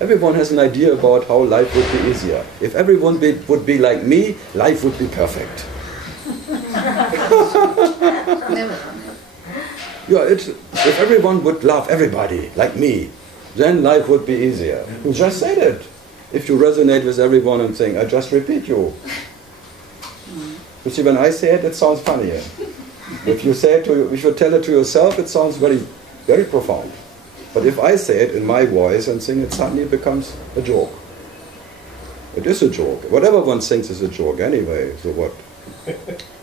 Everyone has an idea about how life would be easier. If everyone would be like me, life would be perfect. Yeah, if everyone would love everybody like me, then life would be easier. You just said it. If you resonate with everyone and think, I just repeat you. You see, when I say it, it sounds funnier. If you say it if you tell it to yourself, it sounds very, very profound. But if I say it in my voice and sing it, suddenly it becomes a joke. It is a joke. Whatever one thinks is a joke anyway. So what?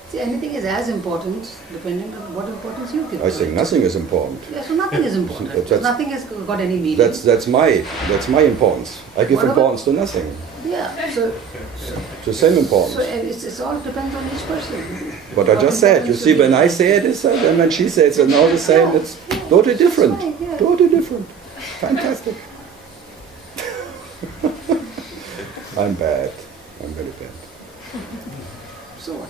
See, anything is as important depending on what importance you give. I think nothing is important. Yeah, so nothing is important. Nothing has got any meaning. That's my importance. I give importance to nothing. Yeah, so it's the same importance. So it all depends on each person. What I just said, you see, when I say it, it's and when she says it's all the same, it's totally different. Right, yeah. Totally different. Fantastic. I'm bad. I'm very bad. So what?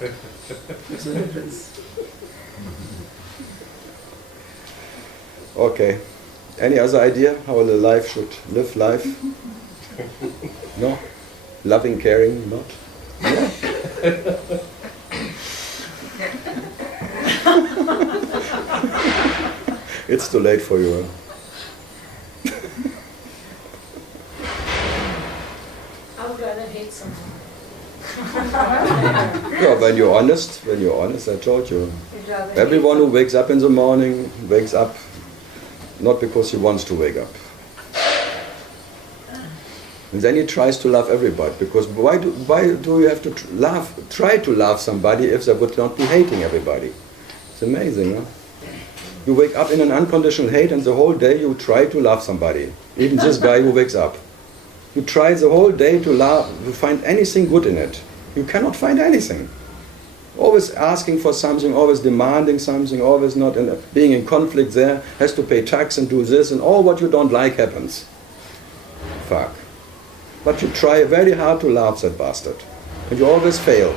What's the difference? Okay. Any other idea how the life should live life? No? Loving, caring, not? No? It's too late for you. Huh? I would rather hate someone. Yeah, when you're honest, I told you. Everyone who wakes up in the morning wakes up not because he wants to wake up. And then he tries to love everybody, because why do you have to try to love somebody if they would not be hating everybody? It's amazing, huh? You wake up in an unconditional hate and the whole day you try to love somebody. Even this guy who wakes up. You try the whole day to find anything good in it. You cannot find anything. Always asking for something, always demanding something, always not being in conflict there, has to pay tax and do this, and all what you don't like happens. Fuck. But you try very hard to love that bastard. And you always fail.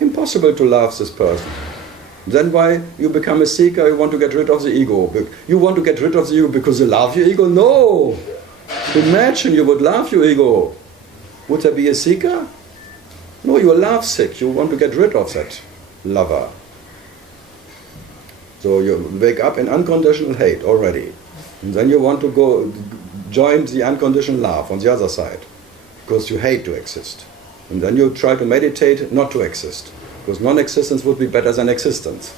Impossible to love this person. Then why you become a seeker, you want to get rid of the ego. You want to get rid of the ego because you love your ego? No! Imagine you would love your ego. Would there be a seeker? No, you're love sick. You want to get rid of that lover. So you wake up in unconditional hate already. And then you want to go join the unconditional love on the other side. Because you hate to exist. And then you try to meditate not to exist. Because non-existence would be better than existence.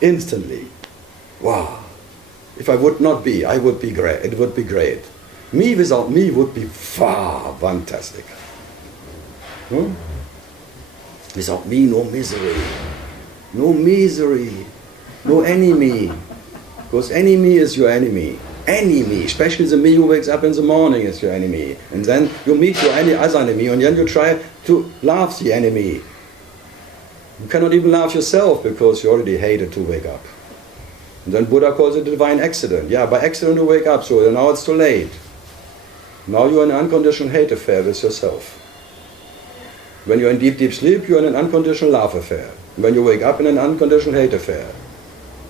Instantly. Wow. If I would not be, I would be great. It would be great. Me without me would be far fantastic. Without me, no misery. No misery. No enemy. Because enemy is your enemy. Enemy, especially the me who wakes up in the morning is your enemy. And then you meet your other enemy, and then you try to love the enemy. You cannot even love yourself because you already hated to wake up. And then Buddha calls it a divine accident. Yeah, by accident you wake up, so now it's too late. Now you're in an unconditional hate affair with yourself. When you're in deep, deep sleep, you're in an unconditional love affair. When you wake up, in an unconditional hate affair.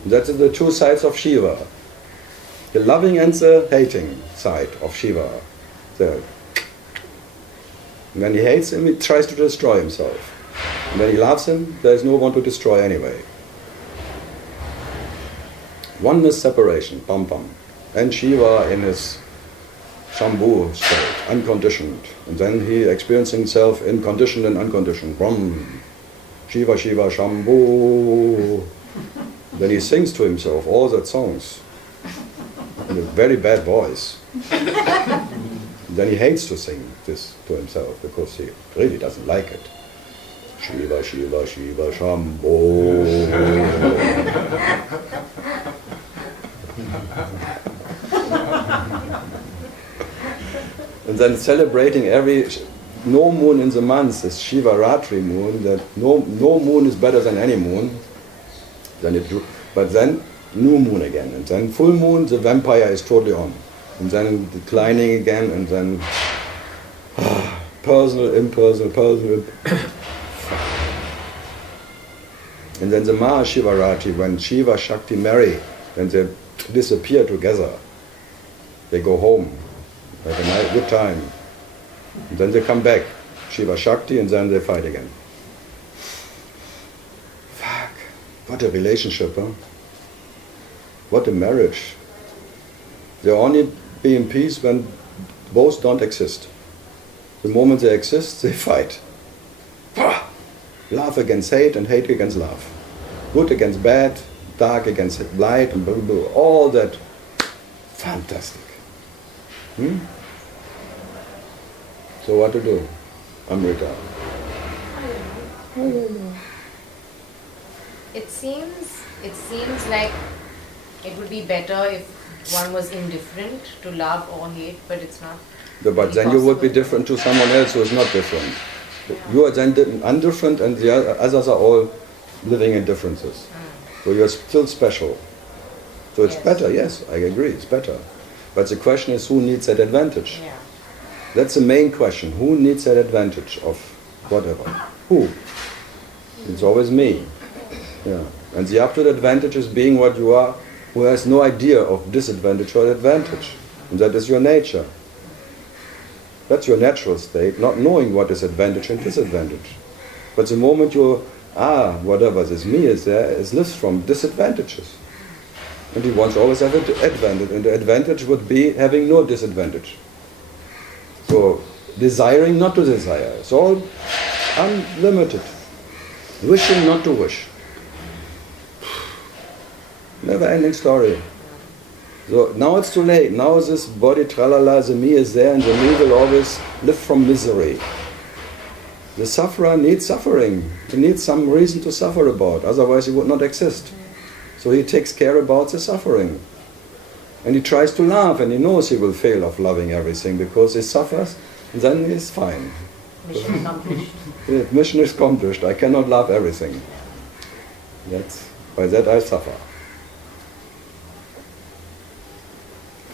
That's the two sides of Shiva. The loving and the hating side of Shiva. When he hates him, he tries to destroy himself. And when he loves him, there is no one to destroy anyway. Oneness separation, pam pam. And Shiva in his Shambhu state, unconditioned. And then he experiencing himself in conditioned and unconditioned. Brum. Shiva, Shiva, Shambhu. Then he sings to himself all that songs in a very bad voice. Then he hates to sing this to himself because he really doesn't like it. Shiva, Shiva, Shiva, Shambhu. And then celebrating every no moon in the month is Shiva Ratri moon, that no moon is better than any moon. But then new moon again, and then full moon, the vampire is totally on. And then declining again, and then personal, impersonal. And then the Mahashivaratri, when Shiva Shakti marry, when they disappear together, they go home. Have a nice, good time. And then they come back, Shiva Shakti, and then they fight again. Fuck, what a relationship, huh? What a marriage. They only be in peace when both don't exist. The moment they exist, they fight. Love against hate and hate against love. Good against bad, dark against light, and blah, blah, blah. All that. Fantastic. So what to do? Amrita. I don't know. It seems like it would be better if one was indifferent to love or hate, but it's not. But then you would be different to someone else who is not different. You are then undifferent, and the others are all living in differences. So you are still special. So it's better, yes, I agree, it's better. But the question is, who needs that advantage? Yeah. That's the main question. Who needs that advantage of whatever? Who? It's always me. Yeah. And the absolute advantage is being what you are, who has no idea of disadvantage or advantage. And that is your nature. That's your natural state, not knowing what is advantage and disadvantage. But the moment you whatever this me is there, is lives from disadvantages. And he wants always have an advantage, and the advantage would be having no disadvantage. So, desiring not to desire. It's all unlimited. Wishing not to wish. Never ending story. So now it's too late. Now this body, tralala, the me is there, and the me will always live from misery. The sufferer needs suffering. He needs some reason to suffer about, otherwise he would not exist. So he takes care about the suffering. And he tries to laugh, and he knows he will fail of loving everything because he suffers, and then he's fine. Mission accomplished. Yeah, mission is accomplished. I cannot love everything. By that I suffer.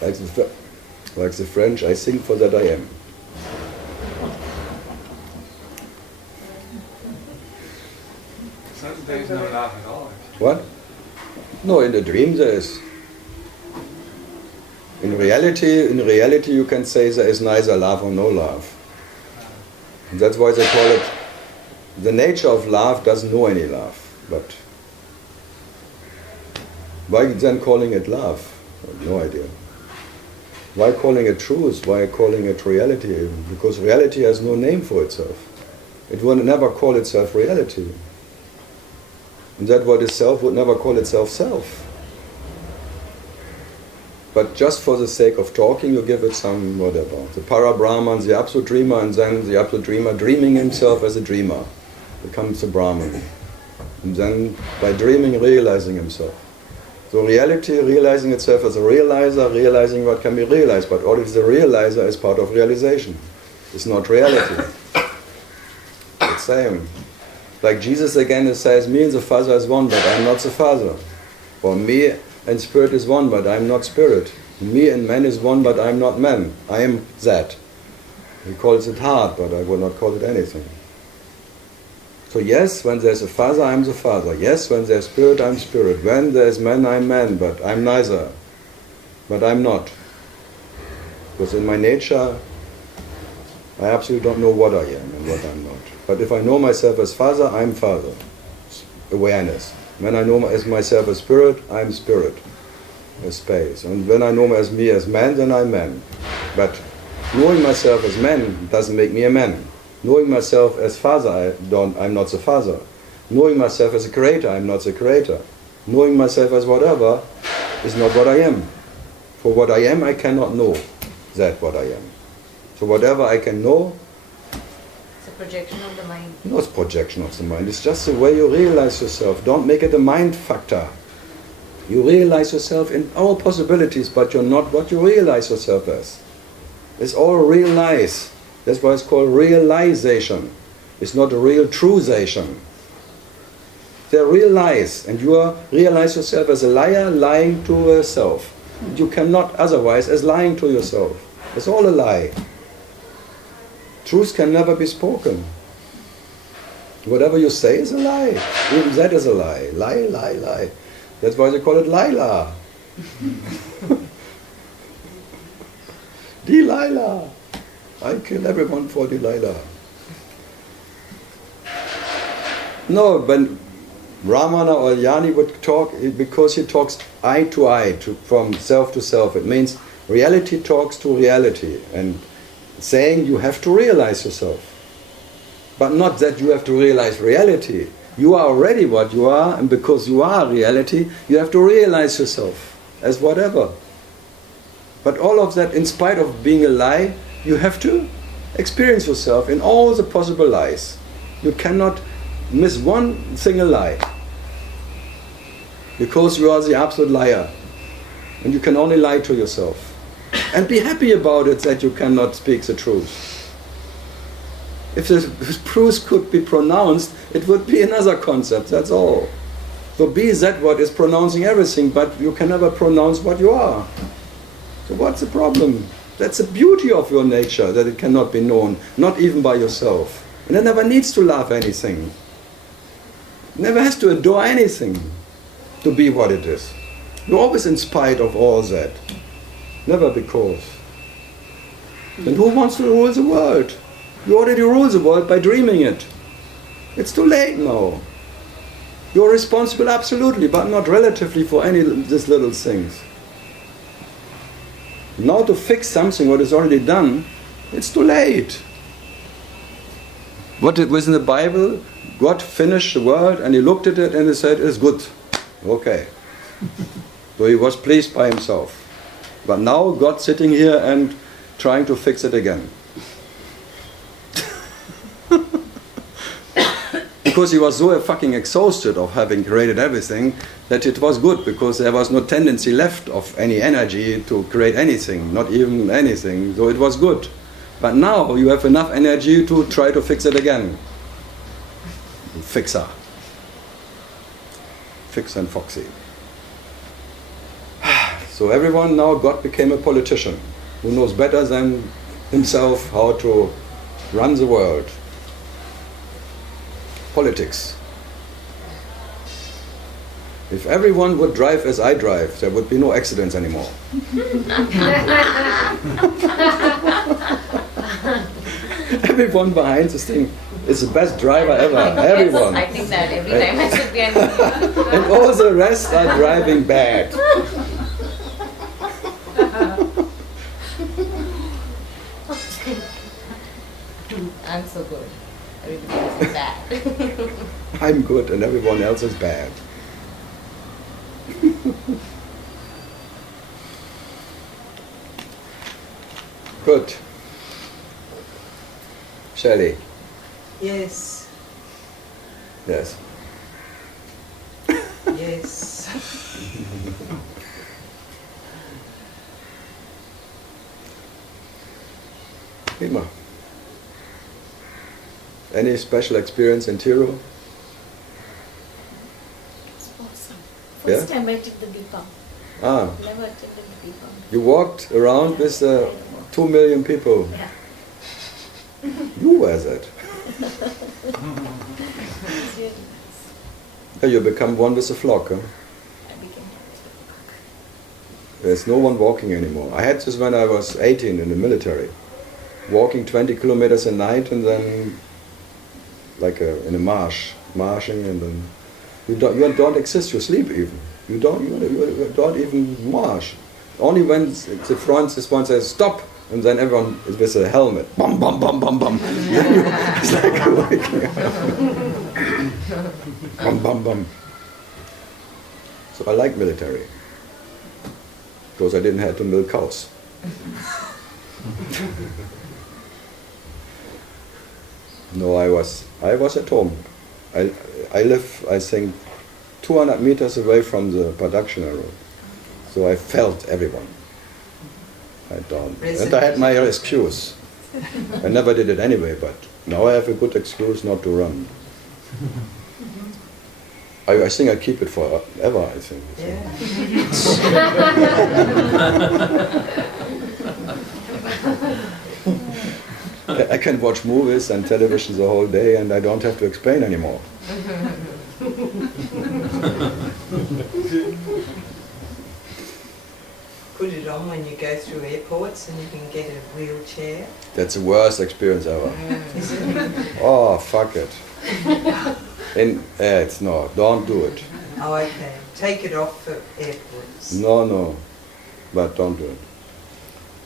Like the French, I sing for that I am. So there's no love at all. What? No, in the dream there is. In reality you can say there is neither love or no love. And that's why they call it, the nature of love doesn't know any love. But why then calling it love? I have no idea. Why calling it truth? Why calling it reality? Because reality has no name for itself. It would never call itself reality. And that what is self would never call itself self. But just for the sake of talking, you give it some whatever. The para-Brahman, the absolute dreamer, and then the absolute dreamer dreaming himself as a dreamer becomes a Brahman. And then by dreaming, realizing himself. So reality, realizing itself as a realizer, realizing what can be realized, but already the realizer is part of realization. It's not reality. It's same. Like Jesus again says, me and the Father is one, but I'm not the Father. Or me and Spirit is one, but I'm not Spirit. Me and man is one, but I'm not man. I am that. He calls it heart, but I would not call it anything. So yes, when there's a Father, I'm the Father. Yes, when there's Spirit, I'm Spirit. When there's man, I'm man, but I'm neither. But I'm not. Because in my nature, I absolutely don't know what I am and what I'm not. But if I know myself as Father, I'm Father. Awareness. When I know myself as Spirit, I'm Spirit. As space. And when I know me as man, then I'm man. But knowing myself as man doesn't make me a man. Knowing myself as Father, I'm not the Father. Knowing myself as a creator, I'm not the creator. Knowing myself as whatever is not what I am. For what I am, I cannot know that what I am. So whatever I can know, It's a projection of the mind. no, it's projection of the mind. It's just the way you realize yourself. Don't make it a mind factor. You realize yourself in all possibilities, but you're not what you realize yourself as. It's all real lies. That's why it's called realization. It's not a real truthation. They're real lies, and you realize yourself as a liar lying to yourself. You cannot otherwise as lying to yourself. It's all a lie. Truth can never be spoken. Whatever you say is a lie. Even that is a lie. Lie, lie, lie. That's why they call it Lila. Delilah! I kill everyone for Delilah. No, when Ramana or Yanni would talk, because he talks eye to eye, from self to self, it means reality talks to reality, and saying you have to realize yourself. But not that you have to realize reality. You are already what you are, and because you are reality, you have to realize yourself as whatever. But all of that, in spite of being a lie, you have to experience yourself in all the possible lies. You cannot miss one single lie, because you are the absolute liar, and you can only lie to yourself. And be happy about it that you cannot speak the truth. If the truth could be pronounced, it would be another concept, that's all. So be that what is pronouncing everything, but you can never pronounce what you are. So what's the problem? That's the beauty of your nature, that it cannot be known, not even by yourself. And it never needs to love anything. It never has to adore anything to be what it is. You're always in spite of all that. Never because. And who wants to rule the world? You already rule the world by dreaming it. It's too late now. You're responsible absolutely, but not relatively for any of these little things. Now to fix something what is already done, it's too late. What it was in the Bible, God finished the world and he looked at it and he said, it's good. Okay. So he was pleased by himself. But now God's sitting here and trying to fix it again. Because he was so fucking exhausted of having created everything that it was good, because there was no tendency left of any energy to create anything, not even anything, so it was good. But now you have enough energy to try to fix it again. Fixer. Fix and foxy. So everyone now, God became a politician who knows better than himself how to run the world. Politics. If everyone would drive as I drive, there would be no accidents anymore. Everyone behind this thing is the best driver ever. Everyone. I think that every time I sit behind and all the rest are driving bad. I'm so good. Everybody else is bad. I'm good and everyone else is bad. Good. Shelley. Yes. Yes. Yes. Prima. Any special experience in Tiro? It's awesome. Yeah? First time I took the Deepam. Ah, Never attended the Deepam. you walked around with 2 million people. Yeah. You were that. It's really nice. Yeah, you become one with the flock. Huh? I became There's no one walking anymore. I had this when I was 18 in the military. Walking 20 kilometers a night and then like in a marsh, marching, and then you don't exist, you sleep even. You don't even march. Only when the front, this one says stop, and then everyone is with a helmet. Bum, bum, bum, bum, bum. It's like waking up. Bum, bum, bum. So I like military. Because I didn't have to milk cows. No, I was at home. I live, I think, 200 meters away from the production area. So I felt everyone. And I had my excuse. I never did it anyway, but now I have a good excuse not to run. I think I keep it forever, I think. I can watch movies and television the whole day and I don't have to explain anymore. Put it on when you go go through airports and you can get a wheelchair. That's the worst experience ever. Is it? Oh, fuck it. It's not. Don't do it. Oh, okay. Take it off for airports. No. But don't do it.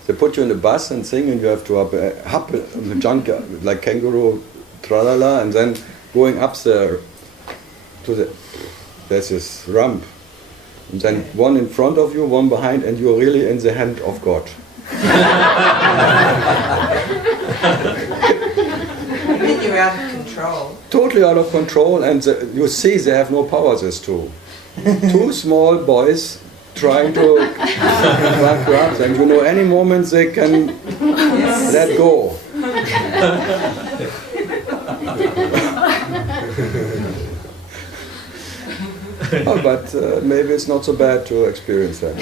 They put you in the bus and sing, and you have to hop on the junk like kangaroo, tralala, and then going up there to there's this ramp, and then one in front of you, one behind, and you're really in the hand of God. Then you're out of control. Totally out of control, and you see they have no power. These two small boys trying to grab them. You know, any moment they can let go. Oh, but maybe it's not so bad to experience that.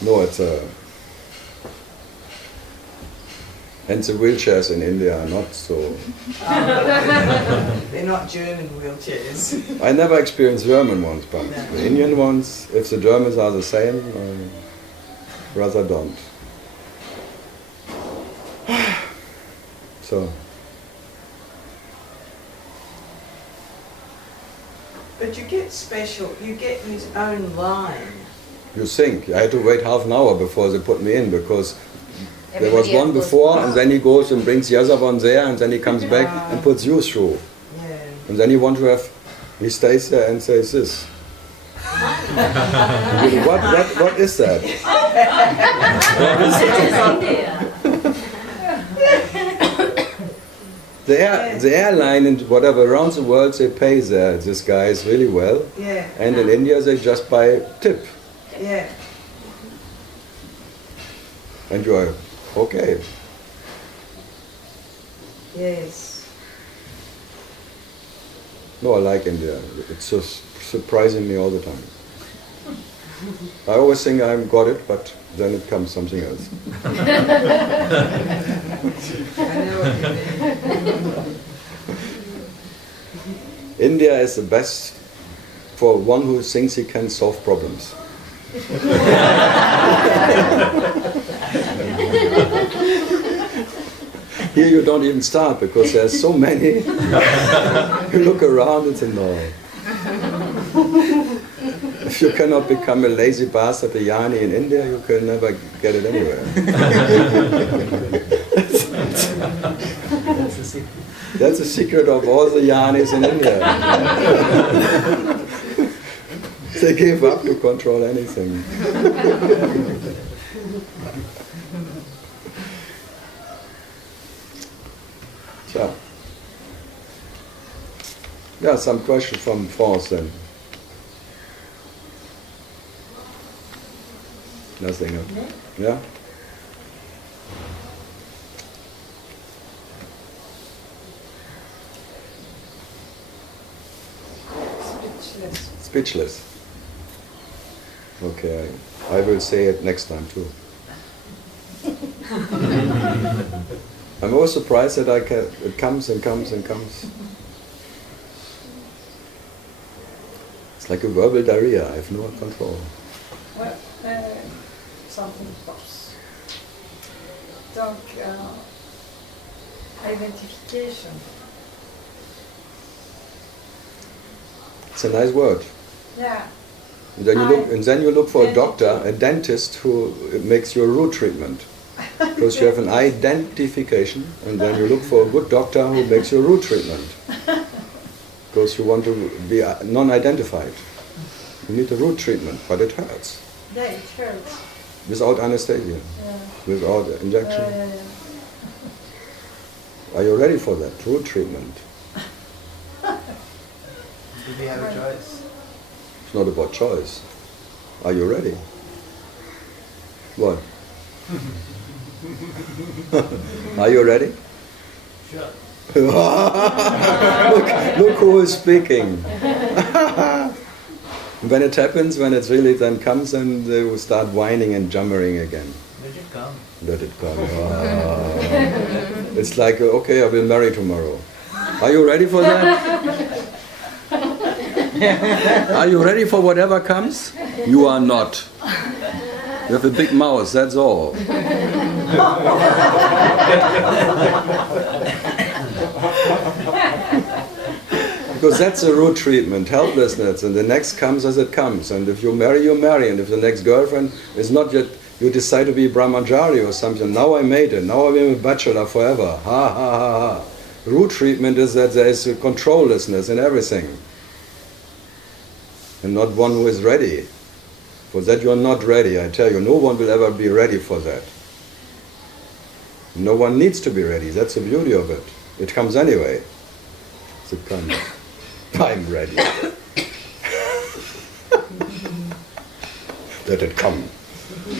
No, it's and the wheelchairs in India are not so. They're not German wheelchairs. I never experienced German ones, but the Indian ones, if the Germans are the same, I rather don't. So. But you get his own line. You think. I had to wait half an hour before they put me in, because there was Everybody one else goes before, first. and then he goes and brings the other one there, and then he comes back and puts you through. Yeah. And then he stays there and says this. What is that? The airline and whatever around the world, they pay this guys really well. Yeah. And in India they just buy tip. Yeah. And you are okay. Yes. No, I like India. It's just surprising me all the time. I always think I've got it, but then it comes something else. I know what you mean. India is the best for one who thinks he can solve problems. Here you don't even start, because there's so many. You look around, it's annoying. If you cannot become a lazy bastard, a yani in India, you can never get it anywhere. That's the secret of all the yanis in India. They give up to control anything. So, yeah, some questions from France then. Nothing. Huh? Yeah? Speechless. Okay, I will say it next time too. I'm always surprised that it comes and comes and comes. It's like a verbal diarrhea, I have no control. Well, something pops. Donc, identification. It's a nice word. Yeah. And then you look for a doctor, a dentist who makes your root treatment. Because you have an identification, and then you look for a good doctor who makes your root treatment. Because you want to be non-identified. You need a root treatment, but it hurts. Yeah, it hurts. Without anesthesia, Yeah. without injection. Yeah. Are you ready for that root treatment? Do we have a choice? It's not about choice. Are you ready? What? Are you ready? Sure. look who is speaking. When it happens, when it really then comes, and they will start whining and jammering again. Let it come. Let it come. It's like, okay, I will marry tomorrow. Are you ready for that? Are you ready for whatever comes? You are not. You have a big mouth, that's all. Because that's a root treatment, helplessness, and the next comes as it comes. And if you marry, you marry. And if the next girlfriend is not yet, you decide to be brahmachari or something. Now I made it. Now I'm a bachelor forever. Ha ha ha ha. Root treatment is that there is a controllessness in everything. And not one who is ready. For that you are not ready, I tell you. No one will ever be ready for that. No one needs to be ready. That's the beauty of it. It comes anyway. So it comes. I'm ready. Let it come.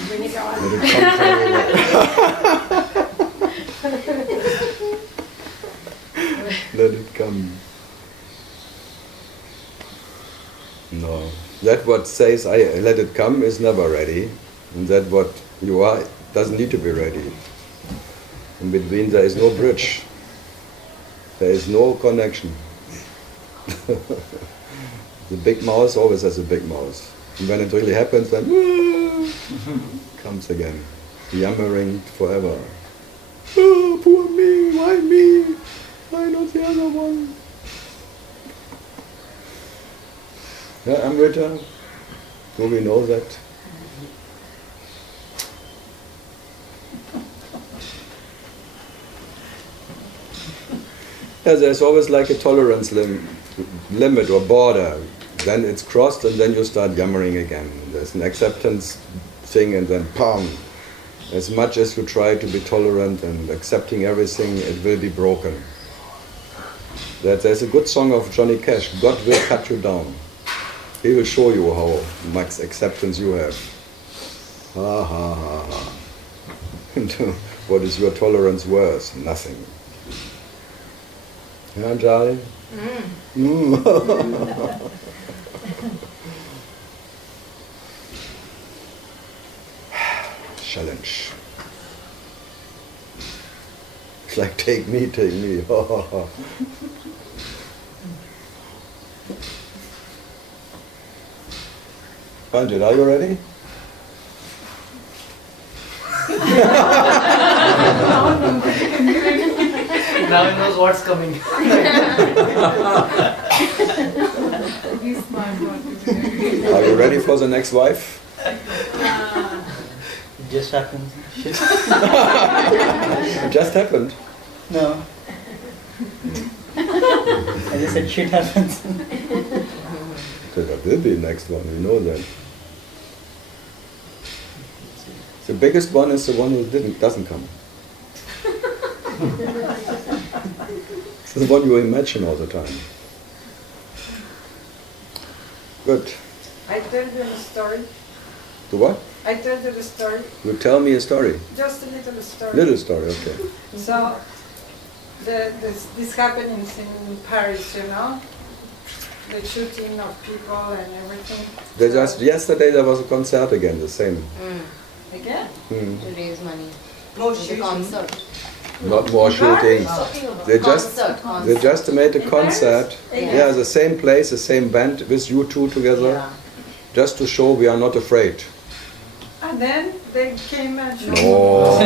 Bring it on. Let it come to Let it come. No. That what says I let it come is never ready. And that what you are doesn't need to be ready. In between there is no bridge. There is no connection. The big mouse always has a big mouse. And when it really happens, then comes again, yammering forever. Oh, poor me, why me? Why not the other one? Yeah, Amrita, do we know that? Yeah, there's always like a tolerance limit or border. Then it's crossed and then you start yammering again. There's an acceptance thing and then pam. As much as you try to be tolerant and accepting everything, it will be broken. There's a good song of Johnny Cash, God will cut you down. He will show you how much acceptance you have. Ha ha ha ha. What is your tolerance worth? Nothing. Yeah, Jari? Challenge. It's like take me, take me. Angela, are you ready? Now he knows what's coming. Are you ready for the next wife? It just happens. It just happened. No. I just said shit happens. So that will be the next one, you know that. The biggest one is the one who doesn't come. It's the one you imagine all the time. Good. I tell you a story. The what? I tell you the story. You tell me a story. Just a little story. Little story, okay. So, this happenings in Paris, you know? The shooting of people and everything. Yesterday there was a concert again, the same. Again? Mm. To raise money. More The shooting. concert. Not more shootings. They just made a concert. Yeah, the same place, the same band with you two together, Yeah. just to show we are not afraid. And then they came and showed No.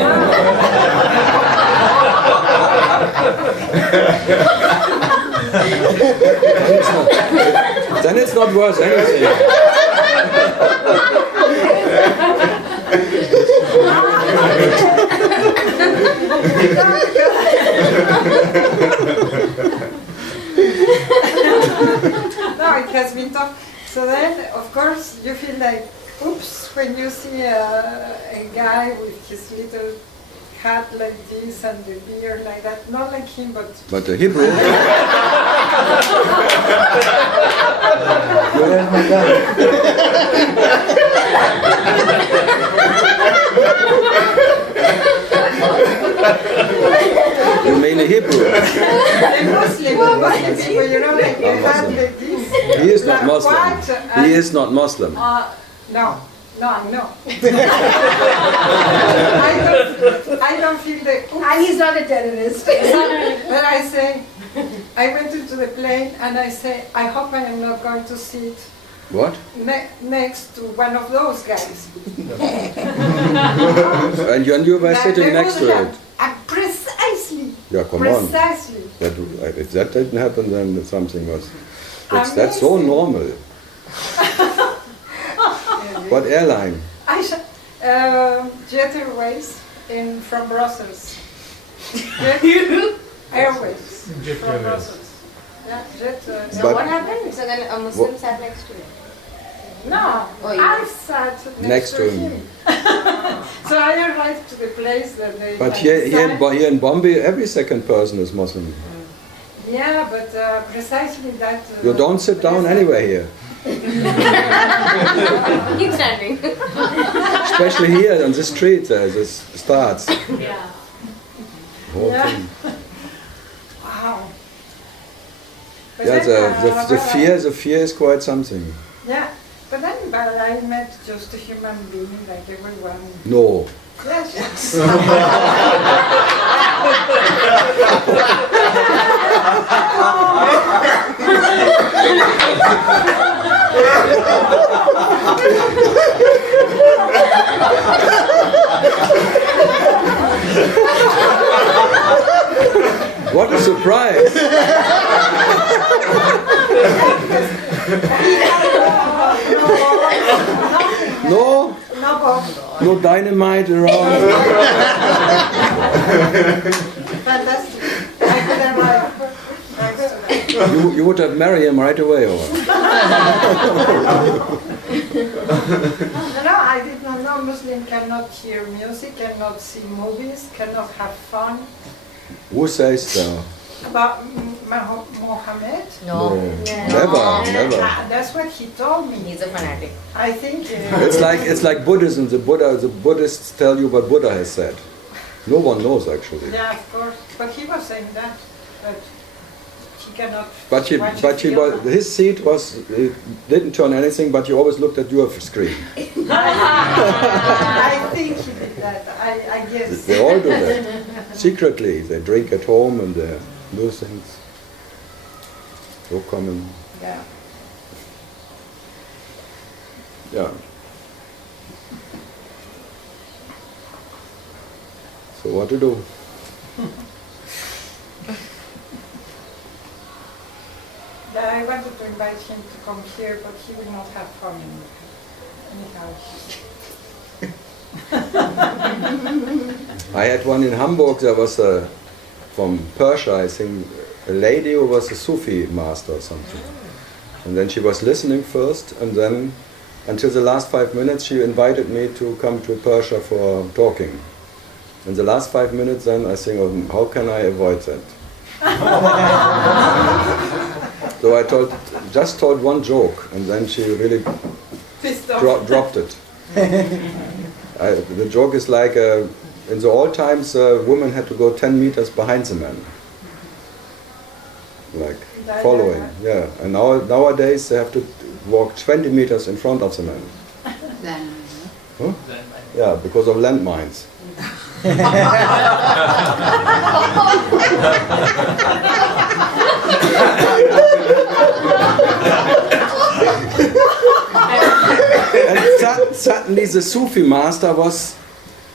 Then it's not worth anything. No, it has been tough. So then, of course, you feel like, oops, when you see a guy with his little hat like this and the beard like that. Not like him, but... But the Hebrew... Where's my gun? You mean a Hebrew? The Muslim people, you know, like a hat like this. He is not Like Muslim. white He is not Muslim. No, I know. I don't feel the... And he's not a terrorist. But I say, I went into the plane and I say, I hope I am not going to sit What? next to one of those guys. And you were sitting They next would to have- it. Precisely. Yeah, come on. Precisely. If that didn't happen, then something was. That's so Amazing. normal. What airline? Jet Airways from Brussels. Jet Airways Jet from Airways. Brussels. Yeah, Jet. So But- what happened? So then a Muslim sat next to you. No, Oh, you- I sat next to him. So I arrived to the place that they. But had here in Bombay, every second person is Muslim. Yeah, but precisely that. You don't sit down anywhere here. Keep standing. Especially here on the street, this starts. Yeah. Whole Yeah. thing. Wow. But Yeah, then, the fear is quite something. Yeah, but then I met just a human being like everyone. No. Yes, yes. What a surprise! No, No, Bob. no dynamite around. Fantastic. I could arrive next to them. You would have married him right away, or? No, I did not know Muslim cannot hear music, cannot see movies, cannot have fun. Who says so? About Mohammed? No. Never. That's what he told me. He's a fanatic. I think. It's like Buddhism. The Buddhists tell you what Buddha has said. No one knows actually. Yeah, of course. But he was saying that. But he cannot. But watch his seat didn't turn anything. But he always looked at your screen. I think he did that. I guess. They all do that secretly. They drink at home and they do things. So common. Yeah. Yeah. So what to do? I wanted to invite him to come here, but he will not have fun anyhow. I had one in Hamburg. There was from Persia, I think, a lady who was a Sufi master or something. And then she was listening first, and then until the last 5 minutes she invited me to come to Persia for talking. In the last 5 minutes then I think, oh, how can I avoid that? So I just told one joke, and then she really dropped it. The joke is like, in the old times, women had to go 10 meters behind the man. Like following, yeah. And nowadays they have to walk 20 meters in front of the man. Then, Huh? Yeah, because of landmines. And suddenly the Sufi master was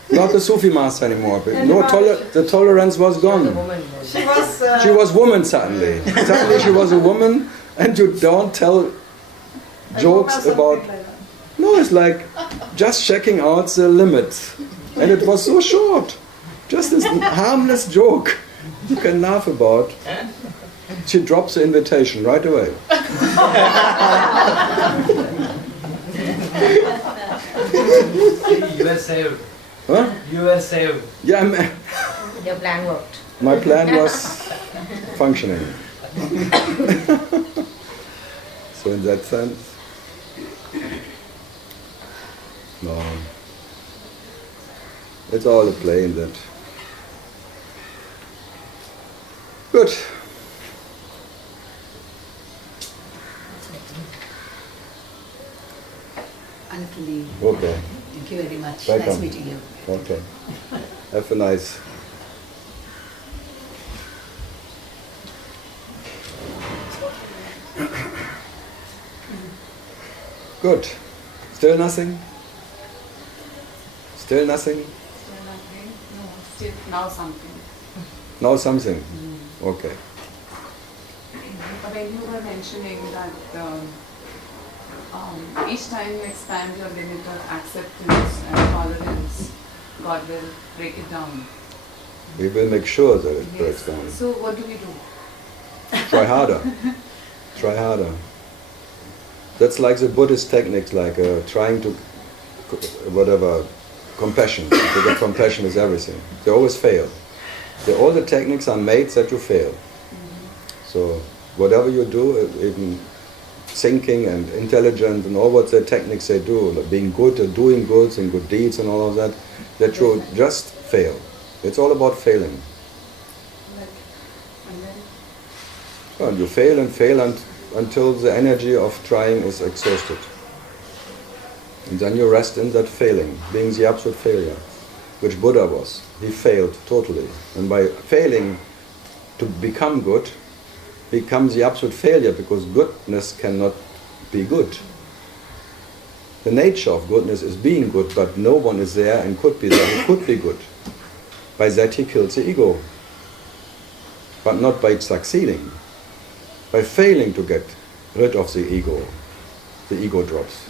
not the Sufi master anymore. The tolerance was gone. She was woman suddenly. Suddenly she was a woman, and you don't tell jokes about. No, it's like just checking out the limit, and it was so short, just this harmless joke you can laugh about. She drops the invitation right away. You were saved. Huh? You were saved. Yeah, Your plan worked. my plan was functioning. So in that sense, no. It's all a play in that. Good. I have to leave. Okay. Thank you very much. Welcome. Nice meeting you. Okay. Have a nice. Good. Still nothing? Still nothing? Still nothing. No, still now something. Now something? Okay. But when you were mentioning that each time you expand your limit of acceptance and tolerance, God will break it down. We will make sure that it breaks down. So what do we do? Try harder. Try harder. That's like the Buddhist techniques, like trying to, compassion. To get compassion with everything. They always fail. All the techniques are made that you fail. So whatever you do, even thinking and intelligence and all what the techniques they do, like being good and doing goods and good deeds and all of that, that you just fail. It's all about failing. And you fail and fail until the energy of trying is exhausted. And then you rest in that failing, being the absolute failure, which Buddha was. He failed totally. And by failing to become good, becomes the absolute failure, because goodness cannot be good. The nature of goodness is being good, but no one is there and could be there who could be good. By that he kills the ego. But not by succeeding. By failing to get rid of the ego drops.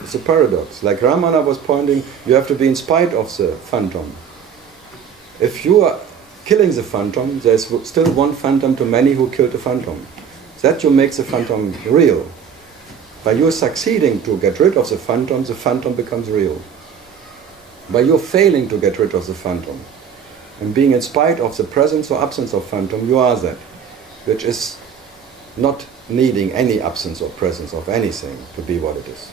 It's a paradox. Like Ramana was pointing, you have to be in spite of the phantom. If you are killing the phantom, there's still one phantom too many who killed the phantom. That you make the phantom real. By you succeeding to get rid of the phantom becomes real. By you failing to get rid of the phantom, and being in spite of the presence or absence of phantom, you are that, which is not needing any absence or presence of anything to be what it is.